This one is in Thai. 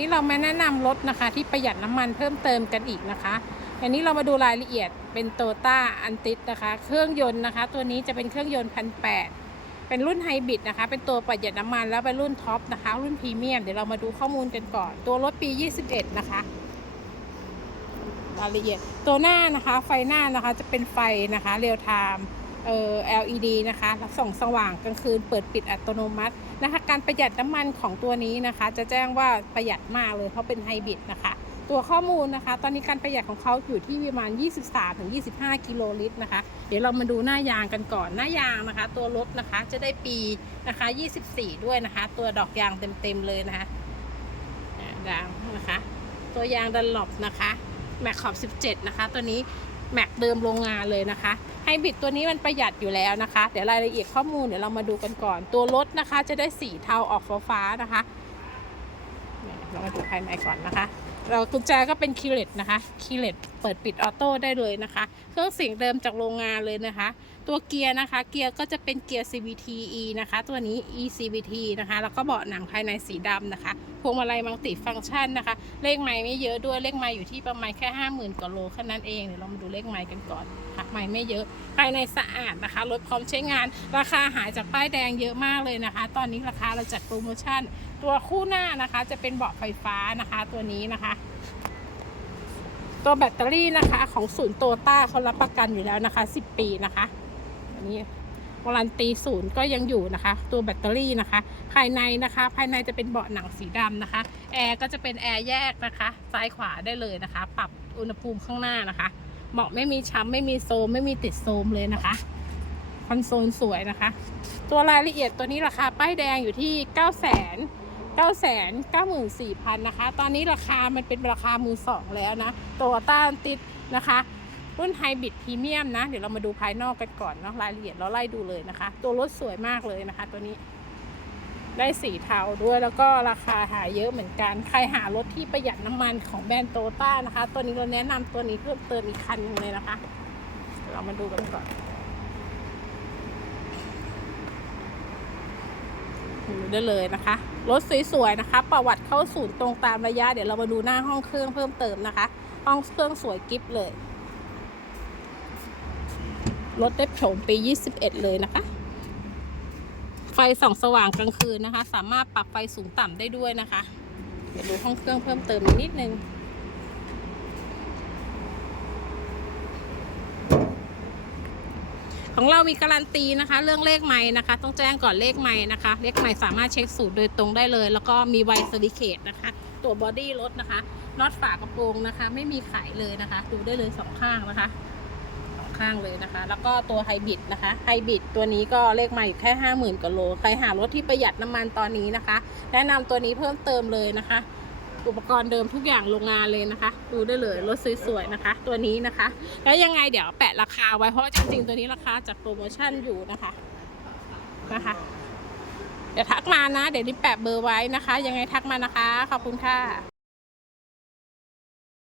นี่เรามาแนะนำรถนะคะที่ประหยัดน้ำมันเพิ่มเติมกันอีกนะคะอันนี้เรามาดูรายละเอียดเป็นโตต้าอันติสนะคะ เครื่องยนต์นะคะ ตัวนี้จะเป็นเครื่องยนต์พันแเป็นรุ่นไฮบริดนะคะ เป็นตัวประหยัดน้ำมันแล้วเป็นรุ่นท็อปนะคะ รุ่นพรีเมียมเดี๋ยวเรามาดูข้อมูลกันก่อน ตัวรถปี 21 นะคะ รายละเอียดตัวหน้านะคะ ไฟหน้านะคะจะเป็นไฟนะคะเรียลไทม์ เอ่อ LED นะคะรับส่องสว่างกลางคืนเปิดปิดอัตโนมัตินะคะ การประหยัดน้ำมันของตัวนี้นะคะ จะแจ้งว่าประหยัดมากเลยเพราะเป็นไฮบริดนะคะ ตัวข้อมูลนะคะ ตอนนี้การประหยัดของเขาอยู่ที่ประมาณ 23-25 กิโลลิตรนะคะ เดี๋ยวเรามาดูหน้ายางกันก่อนหน้ายางนะคะ ตัวรถนะคะจะได้ปีนะคะ 24 ด้วยนะคะ ตัวดอกยางเต็มๆเลยนะคะอ่ายางนะคะ ตัวยางดันหลบนะคะแม็กขอบ 17 นะคะ ตัวนี้ แม็กเดิมโรงงานเลยนะคะไฮบริดตัวนี้มันประหยัดอยู่แล้วนะคะ เดี๋ยวรายละเอียดข้อมูลเดี๋ยวเรามาดูกันก่อน ตัวรถนะคะจะได้สีเทาออกฟ้าๆนะคะเรามาดูภายในก่อนนะคะเรากุญแจก็เป็นคีเลตนะคะคีเลต เปิดปิดออโต้ได้เลยนะคะ เครื่องเสียงเดิมจากโรงงานเลยนะคะ ตัวเกียร์นะคะ เกียร์ก็จะเป็นเกียร์ CVT E นะคะ ตัวนี้ E CVT นะคะ แล้วก็เบาะหนังภายในสีดำนะคะ พวงมาลัยมัลติฟังก์ชันนะคะ เลขไม้ไม่เยอะด้วย เลขไม้อยู่ที่ประมาณแค่ 50,000กว่าโลแค่นั้นเอง เดี๋ยวเรามาดูเลขไม้กันก่อนค่ะไม้ไม่เยอะ ภายในสะอาดนะคะ รถพร้อมใช้งาน ราคาหายจากป้ายแดงเยอะมากเลยนะคะ ตอนนี้ราคาเราจัดโปรโมชั่น ตัวคู่หน้านะคะ จะเป็นเบาะไฟฟ้านะคะ ตัวนี้นะคะ ตัวแบตเตอรี่นะคะของศูนย์โตต้าเขารับประกันอยู่แล้วนะคะ 10 ปีนะคะอันนี้วารันตีศูนย์ก็ยังอยู่นะคะ ตัวแบตเตอรี่นะคะ ภายในนะคะ ภายในจะเป็นเบาะหนังสีดำนะคะแอร์ก็จะเป็นแอร์แยกนะคะ ซ้ายขวาได้เลยนะคะ ปรับอุณหภูมิข้างหน้านะคะเบาะไม่มีช้ำไม่มีโซมไม่มีติดโซมเลยนะคะคอนโซลสวยนะคะ ตัวรายละเอียดตัวนี้ราคาป้ายแดงอยู่ที่ 9 0 0 0 0 9 9 4 0 0 0 นะคะ ตอนนี้ราคามันเป็นราคามือสองแล้วนะโตต้าติดนะคะ รุ่นไฮบริดพรีเมียมนะ เดี๋ยวเรามาดูภายนอกกันก่อนเนาะรายละเอียดเราไล่ดูเลยนะคะ ตัวรถสวยมากเลยนะคะ ตัวนี้ ได้สีเทาด้วยแล้วก็ราคาหาเยอะเหมือนกัน ใครหารถที่ประหยัดน้ำมันของแบรนด์โตต้านะคะ ตัวนี้เราแนะนำตัวนี้เพิ่มเติมอีกคันนึงเลยนะคะ เรามาดูกันก่อนูได้เลยนะคะ รถสวยๆนะคะ ประวัติเข้าศูนย์ตรงตามระยะ เดี๋ยวเรามาดูหน้าห้องเครื่องเพิ่มเติมนะคะ ห้องเครื่องสวยกิฟเลย รถได้โฉมปี 21 เลยนะคะ ไฟส่องสว่างกลางคืนนะคะ สามารถปรับไฟสูงต่ำได้ด้วยนะคะ เดี๋ยวดูห้องเครื่องเพิ่มเติมนิดนึง ของเรามีการันตีนะคะ เรื่องเลขไม้นะคะ ต้องแจ้งก่อนเลขไม้นะคะ เลขไม้สามารถเช็คสูตรโดยตรงได้เลย แล้วก็มีไวเซอร์วิเคตนะคะ ตัวบอดี้รถนะคะน็อตฝากระโปรงนะคะ ไม่มีขายเลยนะคะ ดูได้เลยสองข้างนะคะสองข้างเลยนะคะ แล้วก็ตัวไฮบริดนะคะไฮบริดตัวนี้ก็เลขไม้อยู่แค่ห้าหมื่นกว่าโลใครหารถที่ประหยัดน้ำมันตอนนี้นะคะ แนะนำตัวนี้เพิ่มเติมเลยนะคะ อุปกรณ์เดิมทุกอย่างโรงงานเลยนะคะ ดูได้เลยรถสวยๆนะคะ ตัวนี้นะคะ แล้วยังไงเดี๋ยวแปะราคาไว้เพราะจริงๆตัวนี้ราคาจากโปรโมชั่นอยู่นะคะนะคะเดี๋ยวทักมานะ เดี๋ยวนี้แปะเบอร์ไว้นะคะ ยังไงทักมานะคะ ขอบคุณค่ะ